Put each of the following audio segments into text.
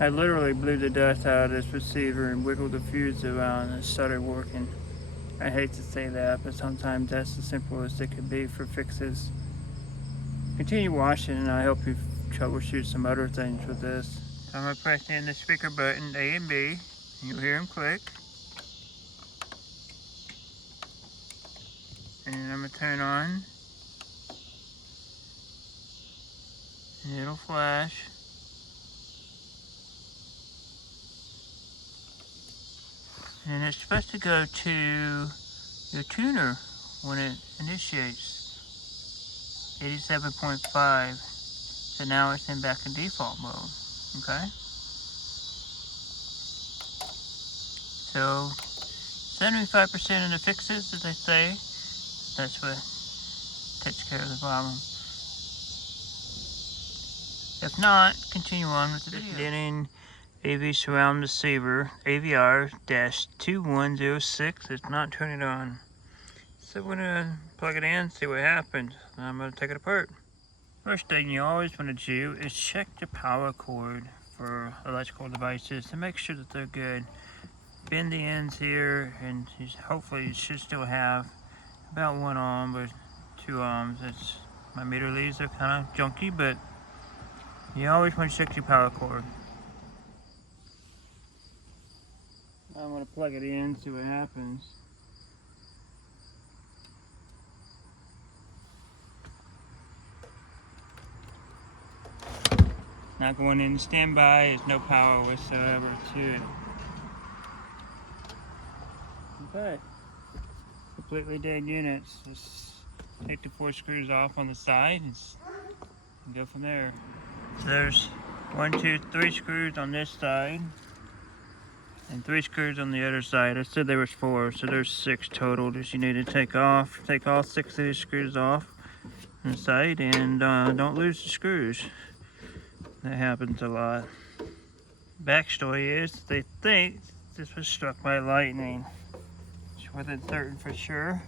I literally blew the dust out of this receiver and wiggled the fuse around and it started working. I hate to say that, but sometimes that's as simple as it can be for fixes. Continue watching and I'll help you troubleshoot some other things with this. So I'm going to press in the speaker button A and B. You'll hear them click. And I'm going to turn on. And it'll flash. And it's supposed to go to your tuner when it initiates. 87.5. So now it's in back in default mode. Okay? So 75% of the fixes, as they say, that's what takes care of the problem. If not, continue on with the video. Denon AV surround receiver AVR-2106 is not turning on. So we're gonna plug it in, see what happens. Now I'm gonna take it apart. First thing you always want to do is check the power cord for electrical devices to make sure that they're good. Bend the ends here, and hopefully you should still have about 1 ohm or 2 ohms. My meter leads are kind of junky, but you always want to check your power cord. I'm going to plug it in, see what happens. Not going in standby, there's no power whatsoever to it. Okay, completely dead units. Just take the 4 screws off on the side and go from there. So there's 1, 2, 3 screws on this side and 3 screws on the other side. I said there was 4, so there's 6 total that you need to take off. Take all 6 of these screws off on the side and don't lose the screws. That happens a lot. Backstory is they think this was struck by lightning. It's wasn't certain for sure.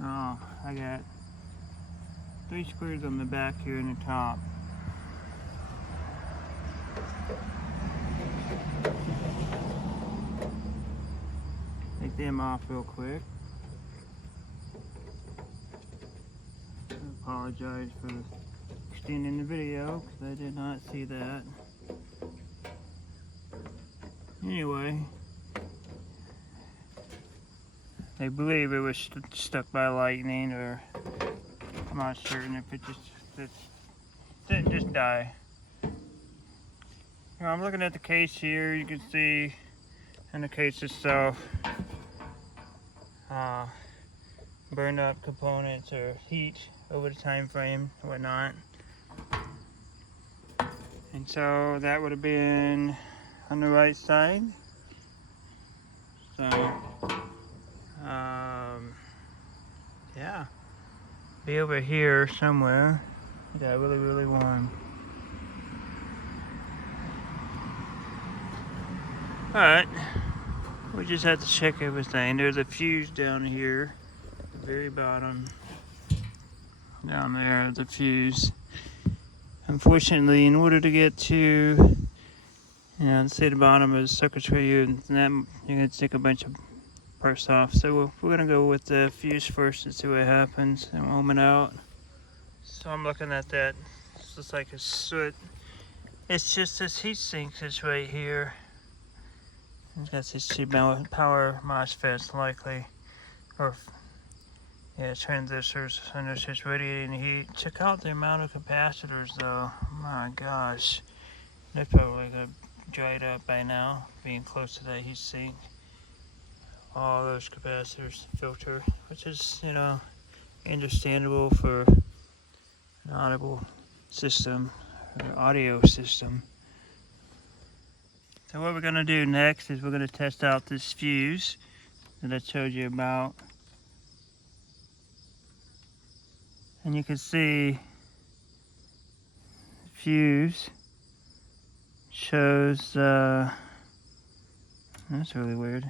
Oh, I got 3 screws on the back here and the top. Take them off real quick. I apologize for extending the video because I did not see that. Anyway, they believe it was stuck by lightning, or I'm not certain if it didn't just die. Now, I'm looking at the case here. You can see in the case itself burned up components or heat over the time frame and whatnot. And so that would have been on the right side. So yeah, be over here somewhere. It got really, really warm. Alright, we just have to check everything. There's a fuse down here at the very bottom. Down there, the fuse. Unfortunately, in order to get to, say the bottom of the circuitry, and that you're going to take a bunch of parts off. So we're going to go with the fuse first and see what happens, and ohm it out. So I'm looking at that. It's just like a soot. It's just this heat sink that's right here. It's got these 2 power MOSFETs likely, or transistors, and it's just radiating heat. Check out the amount of capacitors though. My gosh, they're probably dried up by now, being close to that heat sink. All those capacitors filter, which is, understandable for an audible system or audio system. So what we're going to do next is we're going to test out this fuse that I told you about. And you can see the fuse shows, that's really weird.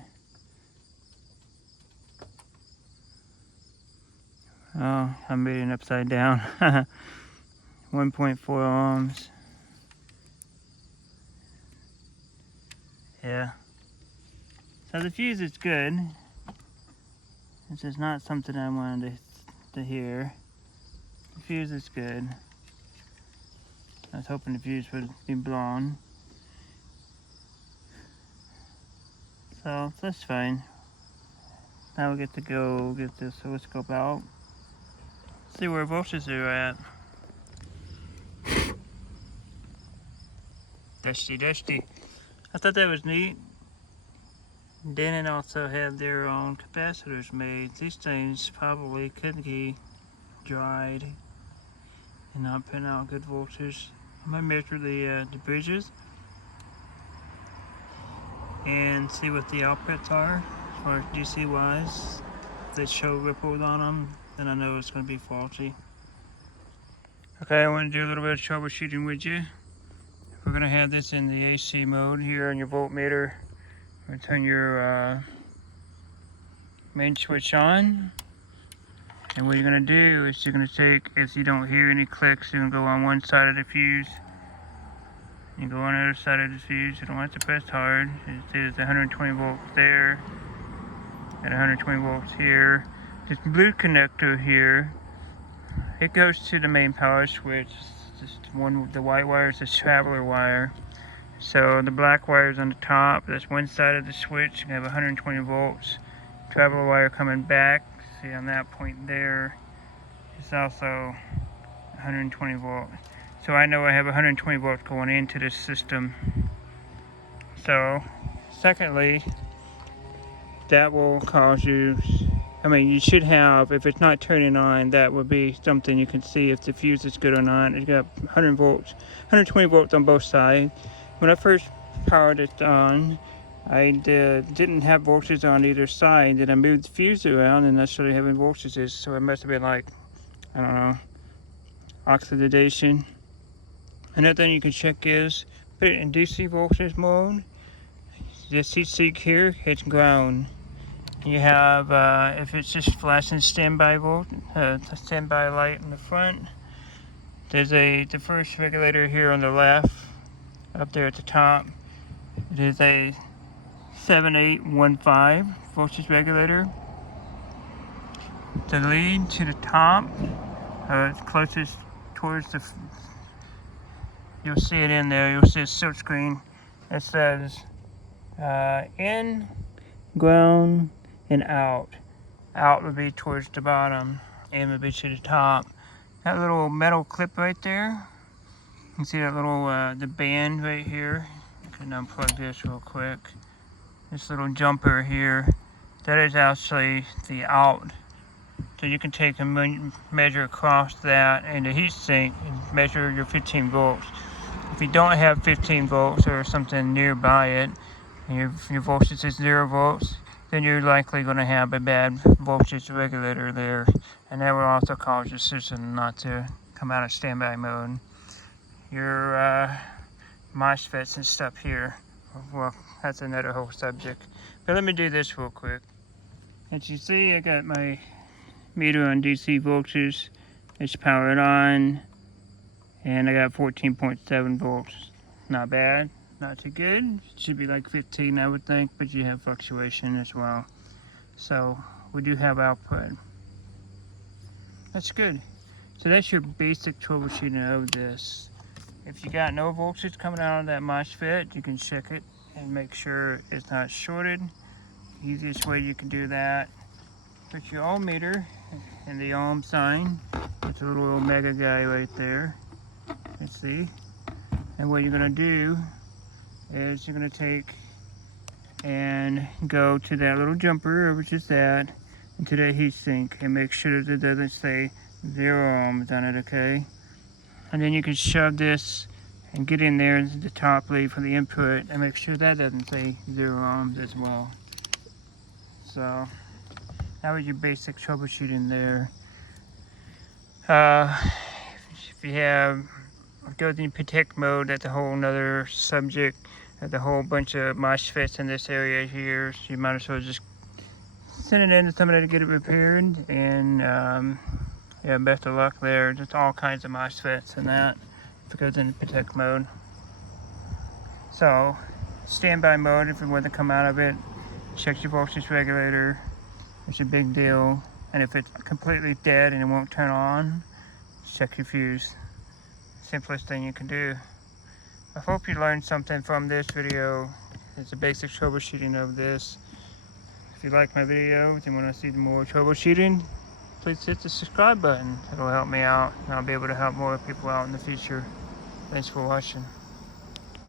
Oh, I'm reading upside down. 1.4 ohms. Yeah. So the fuse is good. This is not something I wanted to hear. The fuse is good. I was hoping the fuse would be blown. So that's fine. Now we get to go get this oscilloscope out. See where voltages are at. Dusty. I thought that was neat. Denon also have their own capacitors made. These things probably could be dried and not putting out good voltage. I'm gonna measure the bridges and see what the outputs are as far as DC wise. If they show ripples on them, then I know it's gonna be faulty. Okay, I want to do a little bit of troubleshooting with you. We're gonna have this in the AC mode here on your voltmeter. I'm gonna turn your main switch on, and what you're gonna do is you're gonna take, if you don't hear any clicks, you're gonna go on one side of the fuse. You go on the other side of the fuse. You don't have to press hard. It is 120 volts there, and 120 volts here. This blue connector here, it goes to the main power switch. Just one, the white wire is the traveler wire. So the black wire is on the top. That's one side of the switch. You have 120 volts. Traveler wire coming back. See on that point there, it's also 120 volts. So I know I have 120 volts going into this system. So, secondly, that will cause you, you should have, if it's not turning on, that would be something you can see if the fuse is good or not. It's got 100 volts, 120 volts on both sides. When I first powered it on, I didn't have voltage on either side. Then I moved the fuse around and I started having voltages. So it must have been like, I don't know, oxidation. Another thing you can check is, put it in DC voltage mode. This heat sink here, it's ground. You have, if it's just flashing standby standby light in the front, there's the first regulator here on the left, up there at the top. It is a 7815 voltage regulator. The lead to the top, it's closest towards the, you'll see it in there, you'll see a silk screen. It says in, ground, and out. Out would be towards the bottom, in would be to the top. That little metal clip right there, you can see that little, the band right here. I can unplug this real quick. This little jumper here, that is actually the out. So you can take and measure across that and the heat sink and measure your 15 volts. If you don't have 15 volts or something nearby it, and your voltage is 0 volts, then you're likely going to have a bad voltage regulator there. And that will also cause your system not to come out of standby mode. Your MOSFETs and stuff here, well, that's another whole subject. But let me do this real quick. As you see, I got my meter on DC voltage. It's powered on, and I got 14.7 volts. Not bad, not too good. It should be like 15, I would think, but you have fluctuation as well. So we do have output. That's good. So that's your basic troubleshooting of this. If you got no voltage coming out of that MOSFET, you can check it and make sure it's not shorted. Easiest way you can do that, put your ohm meter in the ohm sign. It's a little omega guy right there. Let's see. And what you're gonna do is you're gonna take and go to that little jumper, which is that, into that heat sink, and make sure that it doesn't say 0 ohms on it, okay? And then you can shove this and get in there the top lead for the input and make sure that doesn't say 0 ohms as well. So that was your basic troubleshooting there. If you have, go in protect mode, that's a whole nother subject. There's a whole bunch of MOSFETs in this area here, so you might as well just send it in to somebody to get it repaired. And yeah, best of luck there. Just all kinds of MOSFETs and that if it goes into protect mode. So standby mode if it were to come out of it. Check your voltage regulator. It's a big deal. And if it's completely dead and it won't turn on, check your fuse. Simplest thing you can do. I hope you learned something from this video. It's a basic troubleshooting of this. If you like my video, if you want to see more troubleshooting, please hit the subscribe button. It'll help me out, and I'll be able to help more people out in the future. Thanks for watching.